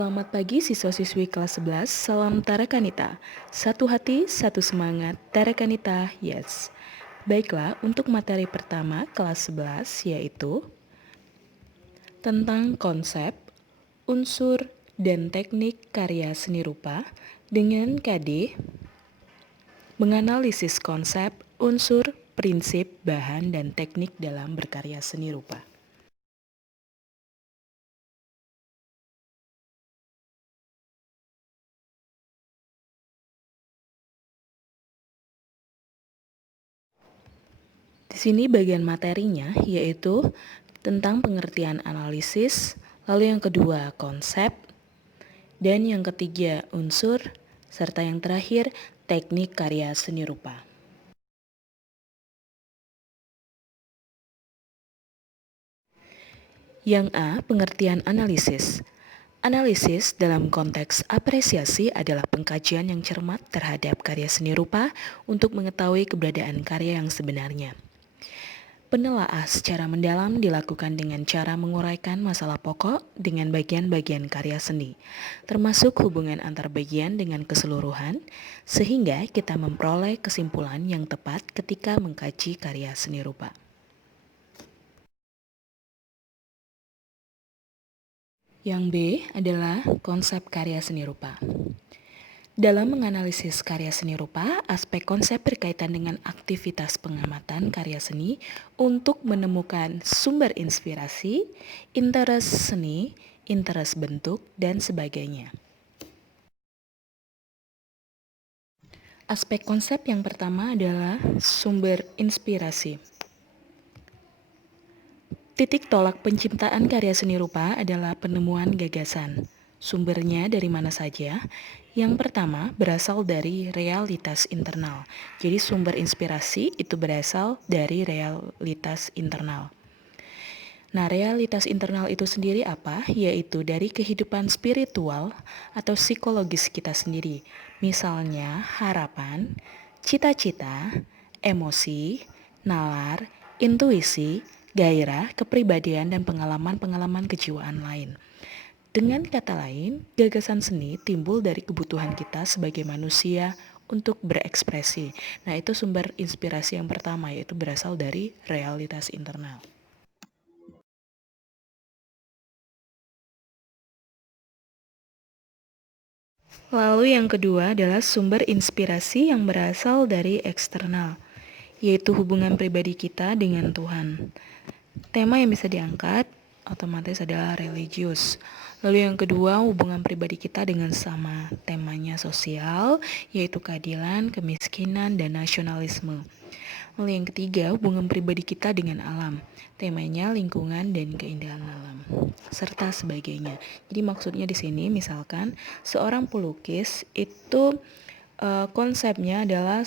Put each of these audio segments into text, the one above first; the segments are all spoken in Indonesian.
Selamat pagi siswa-siswi kelas 11, salam Tara Kanita. Satu hati, satu semangat, Tara Kanita, yes. Baiklah, untuk materi pertama kelas 11 yaitu tentang konsep, unsur, dan teknik karya seni rupa dengan KD menganalisis konsep, unsur, prinsip, bahan, dan teknik dalam berkarya seni rupa. Di sini bagian materinya yaitu tentang pengertian analisis, lalu yang kedua konsep, dan yang ketiga unsur, serta yang terakhir teknik karya seni rupa. Yang A, pengertian analisis. Analisis dalam konteks apresiasi adalah pengkajian yang cermat terhadap karya seni rupa untuk mengetahui keberadaan karya yang sebenarnya. Penelaah secara mendalam dilakukan dengan cara menguraikan masalah pokok dengan bagian-bagian karya seni, termasuk hubungan antar bagian dengan keseluruhan, sehingga kita memperoleh kesimpulan yang tepat ketika mengkaji karya seni rupa. Yang B adalah konsep karya seni rupa. Dalam menganalisis karya seni rupa, aspek konsep berkaitan dengan aktivitas pengamatan karya seni untuk menemukan sumber inspirasi, interest seni, interest bentuk, dan sebagainya. Aspek konsep yang pertama adalah sumber inspirasi. Titik tolak penciptaan karya seni rupa adalah penemuan gagasan. Sumbernya dari mana saja? Yang pertama berasal dari realitas internal. Jadi sumber inspirasi itu berasal dari realitas internal. Nah, realitas internal itu sendiri apa? Yaitu dari kehidupan spiritual atau psikologis kita sendiri. Misalnya harapan, cita-cita, emosi, nalar, intuisi, gairah, kepribadian, dan pengalaman-pengalaman kejiwaan lain. Dengan kata lain, gagasan seni timbul dari kebutuhan kita sebagai manusia untuk berekspresi. Nah, itu sumber inspirasi yang pertama, yaitu berasal dari realitas internal. Lalu yang kedua adalah sumber inspirasi yang berasal dari eksternal, yaitu hubungan pribadi kita dengan Tuhan. Tema yang bisa diangkat otomatis adalah religius. Lalu yang kedua, hubungan pribadi kita dengan sama. Temanya sosial, yaitu keadilan, kemiskinan, dan nasionalisme. Lalu yang ketiga, hubungan pribadi kita dengan alam. Temanya lingkungan dan keindahan alam, serta sebagainya. Jadi maksudnya di sini misalkan seorang pelukis itu konsepnya adalah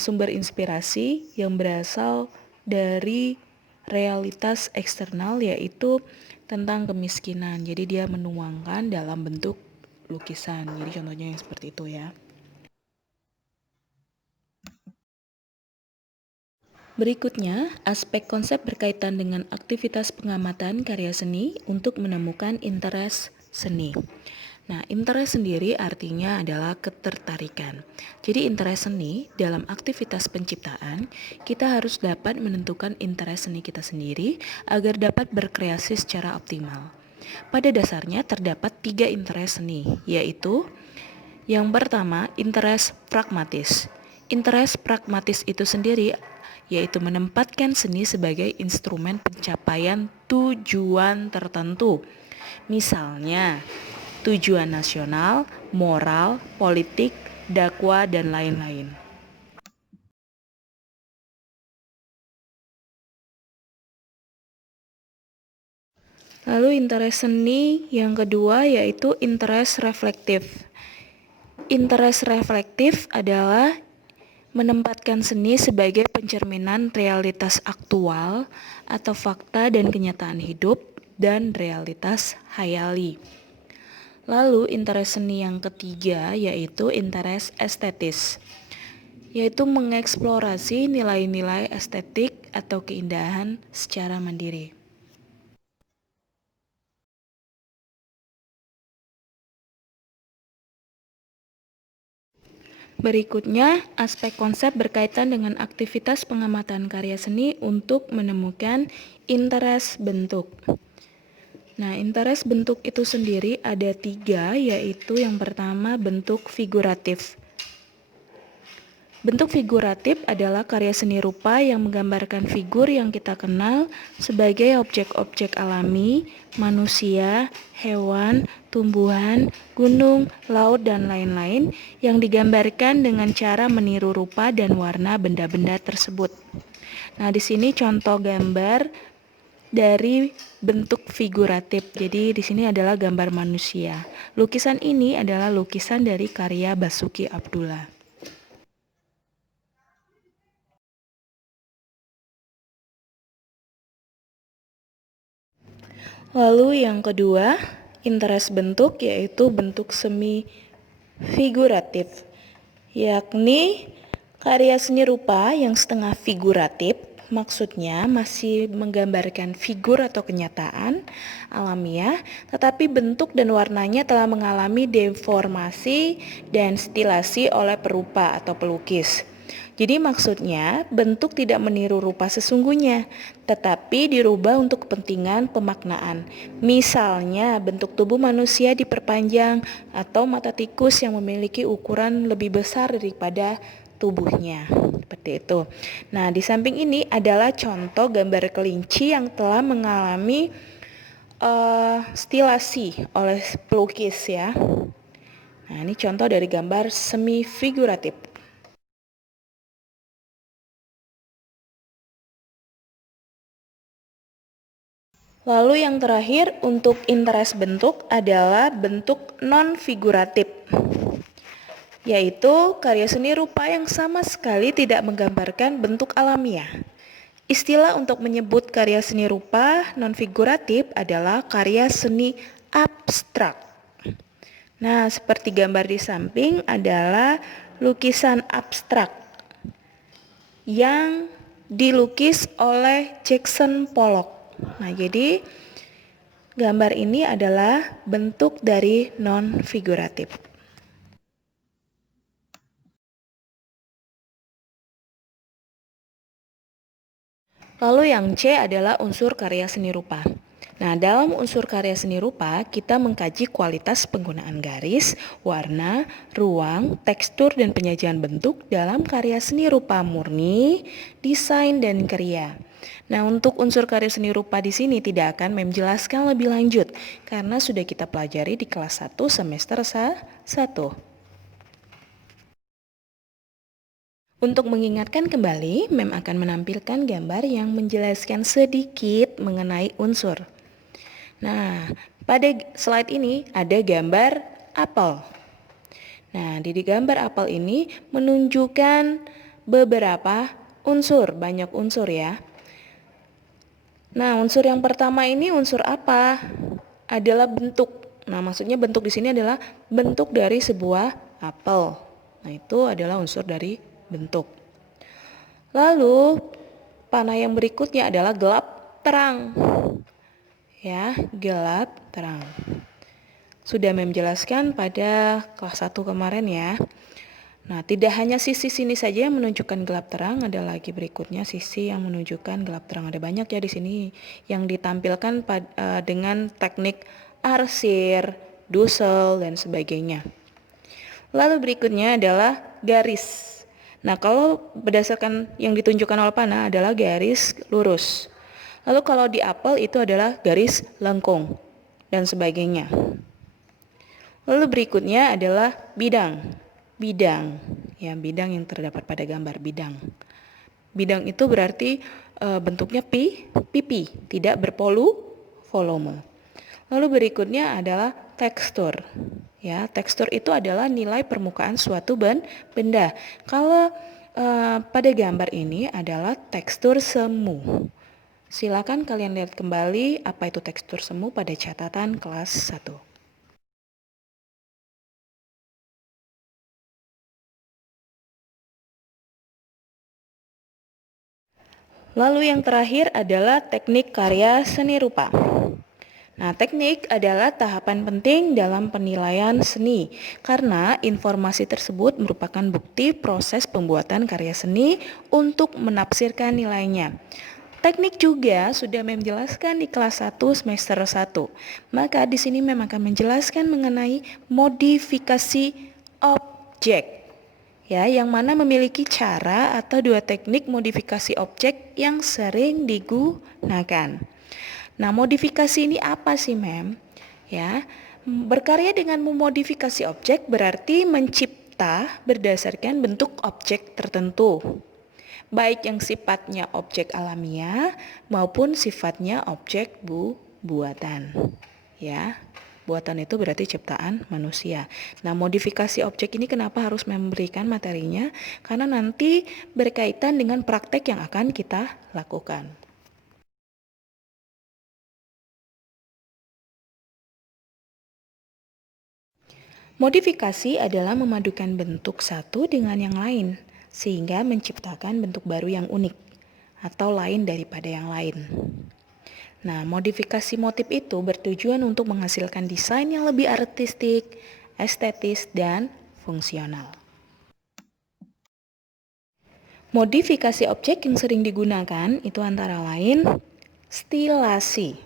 sumber inspirasi yang berasal dari realitas eksternal, yaitu tentang kemiskinan. Jadi dia menuangkan dalam bentuk lukisan. Jadi contohnya yang seperti itu ya. Berikutnya, aspek konsep berkaitan dengan aktivitas pengamatan karya seni untuk menemukan interest seni. Nah, interest sendiri artinya adalah ketertarikan. Jadi interest seni dalam aktivitas penciptaan, kita harus dapat menentukan interest seni kita sendiri agar dapat berkreasi secara optimal. Pada dasarnya terdapat 3 interest seni, yaitu yang pertama, interest pragmatis. Interest pragmatis itu sendiri yaitu menempatkan seni sebagai instrumen pencapaian tujuan tertentu. Misalnya, tujuan nasional, moral, politik, dakwah, dan lain-lain. Lalu interest seni yang kedua yaitu interest reflektif. Interest reflektif adalah menempatkan seni sebagai pencerminan realitas aktual atau fakta dan kenyataan hidup dan realitas hayali. Lalu interest seni yang ketiga yaitu interest estetis, yaitu mengeksplorasi nilai-nilai estetik atau keindahan secara mandiri. Berikutnya, aspek konsep berkaitan dengan aktivitas pengamatan karya seni untuk menemukan interest bentuk. Nah, interest bentuk itu sendiri ada 3, yaitu yang pertama bentuk figuratif. Bentuk figuratif adalah karya seni rupa yang menggambarkan figur yang kita kenal sebagai objek-objek alami, manusia, hewan, tumbuhan, gunung, laut, dan lain-lain yang digambarkan dengan cara meniru rupa dan warna benda-benda tersebut. Nah, di sini contoh gambar dari bentuk figuratif. Jadi di sini adalah gambar manusia. Lukisan ini adalah lukisan dari karya Basuki Abdullah. Lalu yang kedua, interest bentuk yaitu bentuk semi figuratif, yakni karya seni rupa yang setengah figuratif, maksudnya masih menggambarkan figur atau kenyataan alamiah, tetapi bentuk dan warnanya telah mengalami deformasi dan stilasi oleh perupa atau pelukis. Jadi maksudnya bentuk tidak meniru rupa sesungguhnya, tetapi dirubah untuk kepentingan pemaknaan. Misalnya bentuk tubuh manusia diperpanjang atau mata tikus yang memiliki ukuran lebih besar daripada tubuhnya. Seperti itu. Nah, di samping ini adalah contoh gambar kelinci yang telah mengalami stilasi oleh pelukis ya. Nah, ini contoh dari gambar semi figuratif. Lalu yang terakhir untuk interest bentuk adalah bentuk non-figuratif, yaitu karya seni rupa yang sama sekali tidak menggambarkan bentuk alamiah. Istilah untuk menyebut karya seni rupa non-figuratif adalah karya seni abstrak. Nah, seperti gambar di samping adalah lukisan abstrak yang dilukis oleh Jackson Pollock. Nah, jadi gambar ini adalah bentuk dari non-figuratif. Lalu yang C adalah unsur karya seni rupa. Nah, dalam unsur karya seni rupa, kita mengkaji kualitas penggunaan garis, warna, ruang, tekstur, dan penyajian bentuk dalam karya seni rupa murni, desain, dan kriya. Nah, untuk unsur karya seni rupa di sini tidak akan menjelaskan lebih lanjut karena sudah kita pelajari di kelas 1 semester 1. Untuk mengingatkan kembali, Mem akan menampilkan gambar yang menjelaskan sedikit mengenai unsur. Nah, pada slide ini ada gambar apel. Nah, di gambar apel ini menunjukkan beberapa unsur, banyak unsur ya. Nah, unsur yang pertama ini unsur apa? Adalah bentuk. Nah, maksudnya bentuk di sini adalah bentuk dari sebuah apel. Nah, itu adalah unsur dari bentuk. Lalu, panah yang berikutnya adalah gelap terang. Ya, gelap terang. Sudah menjelaskan pada kelas 1 kemarin ya. Nah, tidak hanya sisi sini saja yang menunjukkan gelap terang, ada lagi berikutnya sisi yang menunjukkan gelap terang. Ada banyak ya di sini yang ditampilkan dengan teknik arsir, dusel, dan sebagainya. Lalu berikutnya adalah garis. Nah, kalau berdasarkan yang ditunjukkan oleh panah adalah garis lurus. Lalu kalau di apel itu adalah garis lengkung dan sebagainya. Lalu berikutnya adalah bidang. Bidang, ya bidang yang terdapat pada gambar bidang. Bidang itu berarti bentuknya pipi, tidak volume. Lalu berikutnya adalah tekstur. Ya, tekstur itu adalah nilai permukaan suatu benda. Kalau pada gambar ini adalah tekstur semu. Silakan kalian lihat kembali apa itu tekstur semu pada catatan kelas 1. Lalu yang terakhir adalah teknik karya seni rupa. Nah, teknik adalah tahapan penting dalam penilaian seni karena informasi tersebut merupakan bukti proses pembuatan karya seni untuk menafsirkan nilainya. Teknik juga sudah menjelaskan di kelas 1 semester 1. Maka di sini memang akan menjelaskan mengenai modifikasi objek. Ya, yang mana memiliki cara atau dua teknik modifikasi objek yang sering digunakan. Nah, modifikasi ini apa sih, Mem? Ya, berkarya dengan memodifikasi objek berarti mencipta berdasarkan bentuk objek tertentu. Baik yang sifatnya objek alamiah maupun sifatnya objek buatan. Ya. Buatan itu berarti ciptaan manusia. Nah, modifikasi objek ini kenapa harus memberikan materinya? Karena nanti berkaitan dengan praktek yang akan kita lakukan. Modifikasi adalah memadukan bentuk satu dengan yang lain, sehingga menciptakan bentuk baru yang unik atau lain daripada yang lain. Nah, modifikasi motif itu bertujuan untuk menghasilkan desain yang lebih artistik, estetis, dan fungsional. Modifikasi objek yang sering digunakan itu antara lain stilasi.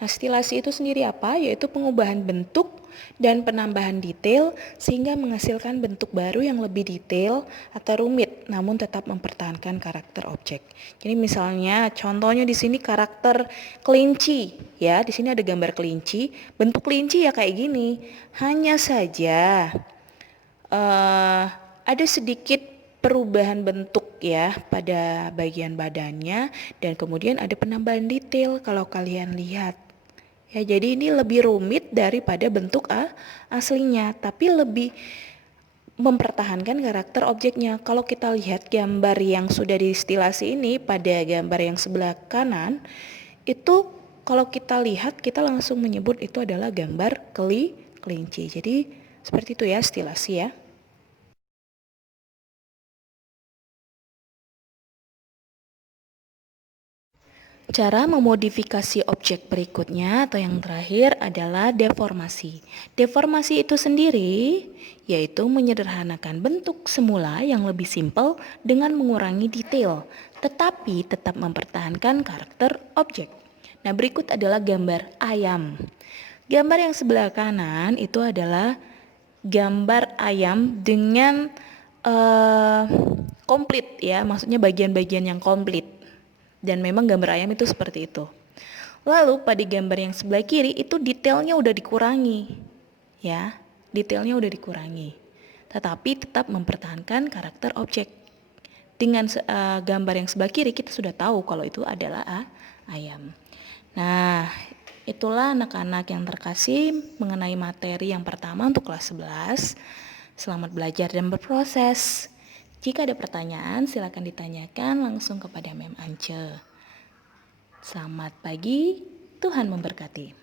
Nah, stilasi itu sendiri apa? Yaitu pengubahan bentuk dan penambahan detail sehingga menghasilkan bentuk baru yang lebih detail atau rumit namun tetap mempertahankan karakter objek. Jadi misalnya contohnya di sini karakter kelinci ya, di sini ada gambar kelinci, bentuk kelinci ya kayak gini. Hanya saja ada sedikit perubahan bentuk ya pada bagian badannya dan kemudian ada penambahan detail kalau kalian lihat. Ya, jadi ini lebih rumit daripada bentuk aslinya, tapi lebih mempertahankan karakter objeknya. Kalau kita lihat gambar yang sudah distilasi ini pada gambar yang sebelah kanan, itu kalau kita lihat kita langsung menyebut itu adalah gambar kelinci. Jadi seperti itu ya stilasi ya. Cara memodifikasi objek berikutnya atau yang terakhir adalah deformasi. Deformasi itu sendiri yaitu menyederhanakan bentuk semula yang lebih simpel dengan mengurangi detail, tetapi tetap mempertahankan karakter objek. Nah, berikut adalah gambar ayam. Gambar yang sebelah kanan itu adalah gambar ayam dengan komplit ya, maksudnya bagian-bagian yang komplit. Dan memang gambar ayam itu seperti itu. Lalu pada gambar yang sebelah kiri itu detailnya udah dikurangi. Ya, detailnya udah dikurangi. Tetapi tetap mempertahankan karakter objek. Dengan gambar yang sebelah kiri kita sudah tahu kalau itu adalah ayam. Nah, itulah anak-anak yang terkasih mengenai materi yang pertama untuk kelas 11. Selamat belajar dan berproses. Jika ada pertanyaan, silakan ditanyakan langsung kepada Mem Ance. Selamat pagi, Tuhan memberkati.